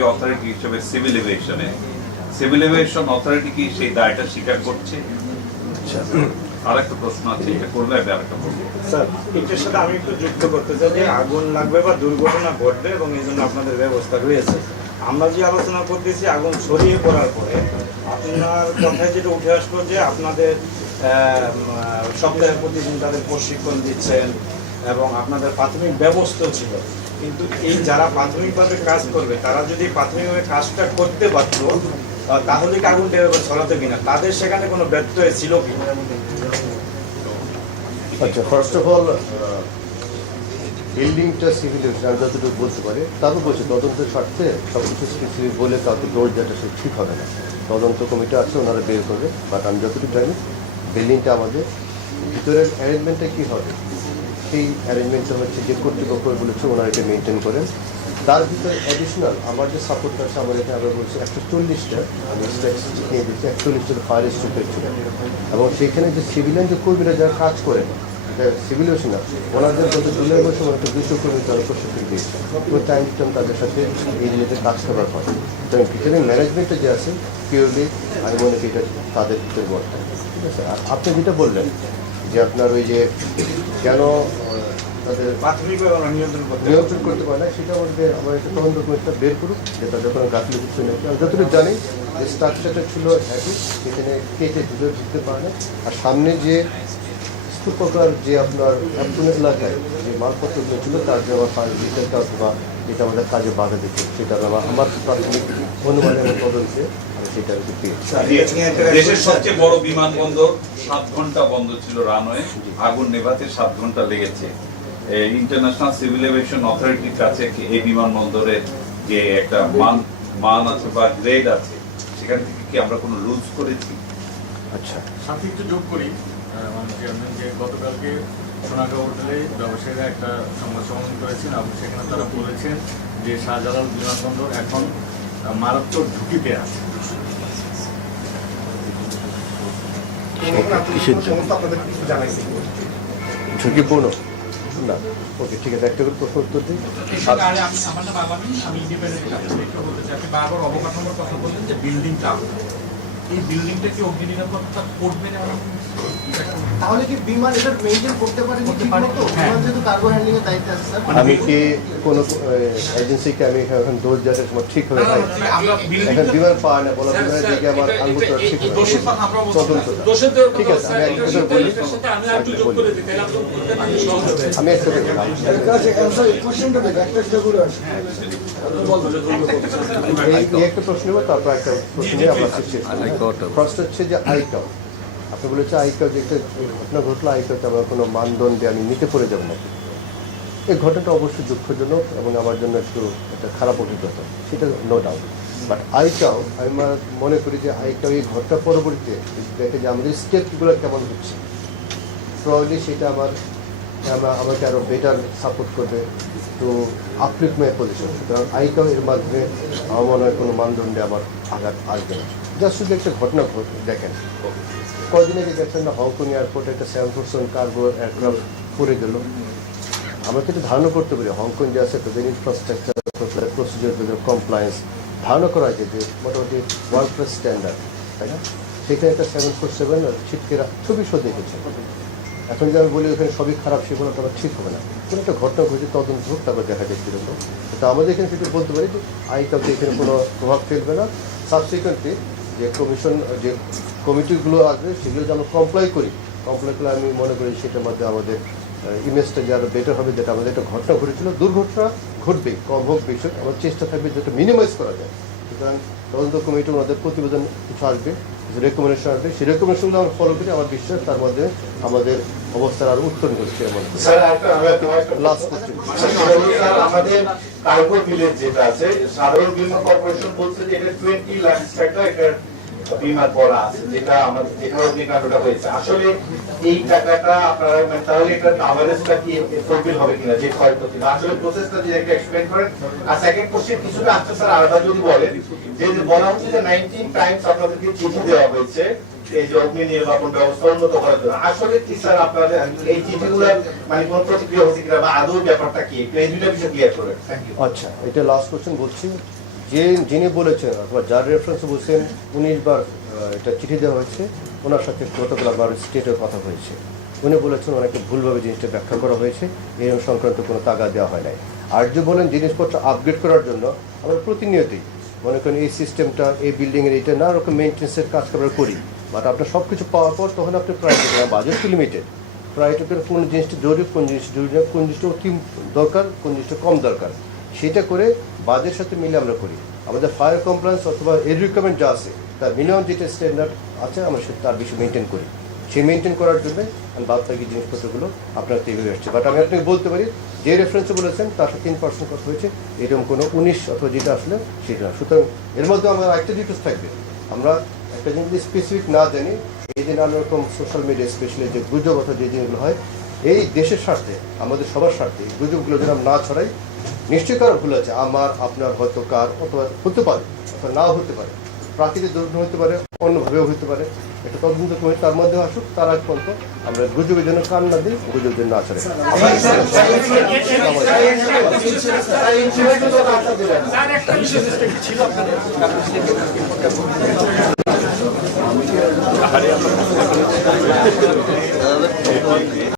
Authority হিসেবে civil এভিয়েশনে civil aviation authority কি সেই দায়টা স্বীকার করছে? আরেকটা প্রশ্ন আছে এটা করলে আমি আরেকটা বলব। স্যার এটার সাথে আমি একটু যুক্ত করতে চাই যে আগুন লাগবে বা দুর্ঘটনা ঘটবে এবং এই জন্য আপনাদের ব্যবস্থা রয়েছে। আমরা যে আলোচনা করতেছি আগুন ছড়িয়ে পড়ার পরে আপনার কথায় যেটা উঠে আসলো যে আপনাদের আহ, উম, সপ্তাহে প্রতিদিন তাদের প্রশিক্ষণ দিচ্ছেন এবং আপনাদের প্রাথমিক ব্যবস্থা ছিল। কিন্তু এই যারা প্রাথমিকভাবে কাজ করবে, তারা যদি প্রাথমিকভাবে কাজটা করতে পারতো তাহলে কি আগুনটা ছড়াতে কিনা? তাদের সেখানে কোনো ব্যত্যয় ছিল কি? আচ্ছা ফার্স্ট অফ অল বিল্ডিংটা সিভিল যতটুকু বলতে পারে, তারপর বলছি তদন্তের স্বার্থে সব কিছু স্পেসিফিক বলে কাউকে দৌড় সে ঠিক হবে না। তদন্ত কমিটি আছে, ওনারা বের করবে বাট আমি যতটুকু জানি বিল্ডিংটা আমাদের, ভিতরের অ্যারেঞ্জমেন্টটা কী হবে? সেই অ্যারেঞ্জমেন্টটা হচ্ছে যে কর্তৃপক্ষ বলেছে ওনারা এটা মেনটেন করেন। তার ভিতরে অ্যাডিশনাল আমার যে সাপোর্ট আছে, আমার এখানে আমরা বলছি একশো চল্লিশটা আমি স্ট্যাটিস্টিক নিয়ে দিচ্ছি, একশো চল্লিশটা ফায়ার স্ট্রোকের ছিল এবং সেখানে যে সিভিলিয়ান যে কর্মীরা যারা কাজ করেন সিভিল না, ওনাদের গত জুলাই মাসে একটা দুশো কর্মী তারা প্রশিক্ষণ দিয়েছে। পুরো টাইম টাইম তাদের সাথে এই রিলেটেড কাজ করার হয় তো ভিতরে ম্যানেজমেন্টে যে আছে পিওরলি আমি মনে করি এটা তাদের ভিতরে বর্তমান। ঠিক আছে? আপনি যেটা বললেন যে আপনার ওই যে কেন তাদের নিয়ন্ত্রণ করতে। পারে না সেটা আমাদের আমার একটা তদন্ত কমিটিটা বের করুক যে তাদের কোনো গাফিলতি কিছু নেই আমি যতটুকু জানি যে স্ট্রাকচারটা ছিল হ্যাপি সেখানে কেটে ভিতরে ঢুকতে পারে না আর সামনে যে স্তূপকার যে আপনার একটু এলাকায় যে মালপত্রগুলো ছিল তার যে আমার ফায়ার ব্রিগেডটা অথবা যেটা আমাদের কাজে বাধা দিচ্ছে সেটা আমার আমার প্রাথমিক অনুমানে এবং তদন্তে আমি সেটা আর কি দেশের সবচেয়ে বড় বিমানবন্দর সাত ঘণ্টা বন্ধ ছিল রানওয়ে। আগুন নেভাতে সাত ঘণ্টা লেগেছে। ইন্টারন্যাশনাল সিভিল এভিয়েশন অথরিটির কাছে এই বিমানবন্দরের যে একটা মান মান আছে বা গ্রেড আছে সেখান থেকে কি আমরা কোনো রুলস করেছি? আচ্ছা। সাথে একটু যোগ করি। মানে যে গতকালকে সোনাগাঁও হোটেলে ব্যবসায়ীরা একটা সংবাদ সম্মেলন করেছেন এবং সেখানে তারা বলেছেন যে শাহজালাল বিমানবন্দর এখন মারাত্মক ঝুঁকিতে আছে। কিসের জন্য ঝুঁকিপূর্ণ? না। ওকে ঠিক আছে একটা করে প্রশ্ন উত্তর আপনি বারবার অবকাঠামোর কথা বললেন যে বিল্ডিংটা এই বিল্ডিংটা কি অগ্নি নিরাপত্তা করবে না তাহলে কি বিমান এটা মেইনটেইন করতে পারে করতে ঠিক পারে, মতো? হ্যাঁ। বিমান যেহেতু কার্গো হ্যান্ডলিং এর দায়িত্বে আছে স্যার আমি কি কোনো এজেন্সিকে আমি এখন দোষ দেওয়ার সময় ঠিক হয়ে যায় এখন বিমান পাওয়া না বলা বিমানের দিকে আমার আঙ্গুলটা ঠিক আমরা দোষের দেওয়ার ঠিক আছে আমি একটা করে বলি। আমি একটু যোগ করে দিই তাহলে আপনার বলতে না সহজ হবে। আমি একটা করে বলি। এই এই একটা প্রশ্ন তারপর একটা প্রশ্ন আমরা শেষ ফার্স্ট হচ্ছে যে আইকাও আপনি বলেছে আইকাউ যে একটা ঘটনা ঘটলো আইকাউতে আমার কোনো মানদণ্ডে আমি নিতে পড়ে যাব না। এই ঘটনাটা অবশ্যই দুঃখজনক এবং আমার জন্য একটু একটা খারাপ অভিজ্ঞতা, সেটা নো ডাউট বাট আইকাও আমি মনে করি যে আইকাও এই ঘটনা পরবর্তীতে দেখে যে আমাদের স্টেপগুলো কেমন হচ্ছে প্রবলি সেটা আমার আমাকে আরও বেটার সাপোর্ট করবে তো আপলিফট মাই পজিশন সুতরাং আইকাও এর মাধ্যমে আমার মনে হয় কোনো মানদণ্ডে আমার আঘাত আসবে না। জাস্ট শুধু একটা ঘটনা ঘট দেখেন। কদিন আগে দেখছেন না হংকং এয়ারপোর্টে একটা সেভেন পার্সেন্ট কার্গো এয়ারক্রাফট পড়ে গেল। আমরা তো এটা ধারণা করতে পারি হংকং যে আছে তাদের ইনফ্রাস্ট্রাকচার প্রসিডিওর কমপ্লায়েন্স ধারণা করা যায় যে মোটামুটি ওয়ার্ল্ড প্লাস স্ট্যান্ডার্ড তাই না? সেখানে একটা সেভেন ফোর সেভেন ছিটকেরা ছবি শো দেখেছে। এখন যদি আমি বলি ওখানে সবই খারাপ সেগুলো তো আবার ঠিক হবে না। কোনো একটা ঘটনা ঘটে তদন্ত হোক, তারপর দেখা যায় কীরকম তো আমাদের এখানে কিন্তু বলতে পারি যে আইকালতে এখানে কোনো প্রভাব ফেলবে না। সাবসিকুয়েন্টলি যে কমিশন যে কমিটিগুলো আসবে, সেগুলো যে আমরা কমপ্লাই করি। কমপ্লাই করলে আমি মনে করি সেটার মধ্যে আমাদের ইমেজটা যে আরও বেটার হবে, যেটা আমাদের একটা ঘটনা ঘটেছিল, দুর্ঘটনা ঘটবে, কম হোক হোক, আমার চেষ্টা থাকবে যেটা মিনিমাইজ করা যায়। সুতরাং তদন্ত কমিটি ওনাদের প্রতিবেদন কিছু আসবে। রেকমেন্ডেশন আসবে। সেই রেকমেন্ডেশনগুলো আমরা ফলো করি আমার বিশ্বাস তার মধ্যে আমাদের অবস্থার আরও উত্তরণ লাস্ট কোশ্চেন আমাদের কার্গো যেটা আছে সাধারণ বীমা কর্পোরেশন বলছে যে এটা টোয়েন্টি লাখ টাকা এটা বিমা করা আছে যেটা আমাদের যেটা অগ্নিকাণ্ডটা হয়েছে। আসলে এই টাকাটা আপনারা মানে তাহলে এটা আভারেজটা কি ফুলফিল হবে কিনা যে ক্ষয়ক্ষতি? আসলে প্রসেসটা যদি একটা এক্সপ্লেন করেন। আর সেকেন্ড কোশ্চেন কিছুটা আসছে স্যার আলাদা যদি বলেন মানে আদৌ ব্যাপারটা কি? করে। আচ্ছা এটা লাস্ট বলছি। যে যিনি বলেছেন, অথবা যার রেফারেন্স বলছেন উনিশ বার এটা চিঠি দেওয়া হয়েছে। ওনার সাথে গতকাল আমার স্টেটের কথা হয়েছে। উনি বলেছেন অনেকে ভুলভাবে জিনিসটা ব্যাখ্যা করা হয়েছে। এই সংক্রান্ত কোনো তাগা দেওয়া হয় নাই। আর যে বলেন, জিনিসপত্র আপগ্রেড করার জন্য আমরা প্রতিনিয়তই মনে করেন এই সিস্টেমটা এই বিল্ডিংয়ের এইটা নানা রকম মেনটেন্সের কাজ আমরা করি। বাট আপনার সব কিছু পাওয়ার পর তখন আপনি প্রাইভেট বাজেট তো লিমিটেড প্রাইভেটের কোন জিনিসটা জরুরি, কোন জিনিসটা জরুরি না, কোন জিনিসটা অতি দরকার, কোন জিনিসটা কম দরকার। সেটা করে বাজের সাথে মিলে আমরা করি। আমাদের ফায়ার কমপ্লেন্স অথবা এর রিকোয়ারমেন্ট যা আছে, তার মিনিমাম যেটা স্ট্যান্ডার্ড আছে, আমরা সেটা তার বেশি মেনটেন করি। সেই মেনটেন করার জন্য বাদ বাকি জিনিসপত্রগুলো আপনার টেবিলে আসছে। বাট আমি আপনাকে বলতে পারি, যে রেফারেন্সে বলেছেন, তার সাথে তিন পার্সেন্ট কথা হয়েছে। এরকম কোনো উনিশ অথবা যেটা আসলে সেটা সুতরাং এর মধ্যে আমার একটা ডিটেলস থাকবে। আমরা একটা জিনিস স্পেসিফিক না জানি, এই যে নানা রকম সোশ্যাল মিডিয়া স্পেশালি যে গুজব অথবা যে জিনিসগুলো হয়, এই দেশের স্বার্থে, আমাদের সবার স্বার্থে গুজবগুলো যেন না ছড়াই, নিশ্চয়ই কারও ভুল আছে। আমার, আপনার হয়তো কার, অথবা হতে পারে, অথবা নাও হতে পারে। প্রাকৃতিক দুর্ঘটনা হতে পারে, অন্যভাবেও হতে পারে। এটা তদন্ত করে তার মধ্যে আসুক, তার আগ পর্যন্ত আমরা গুজবের জন্য কান না দিই গুজবের জন্য আসলে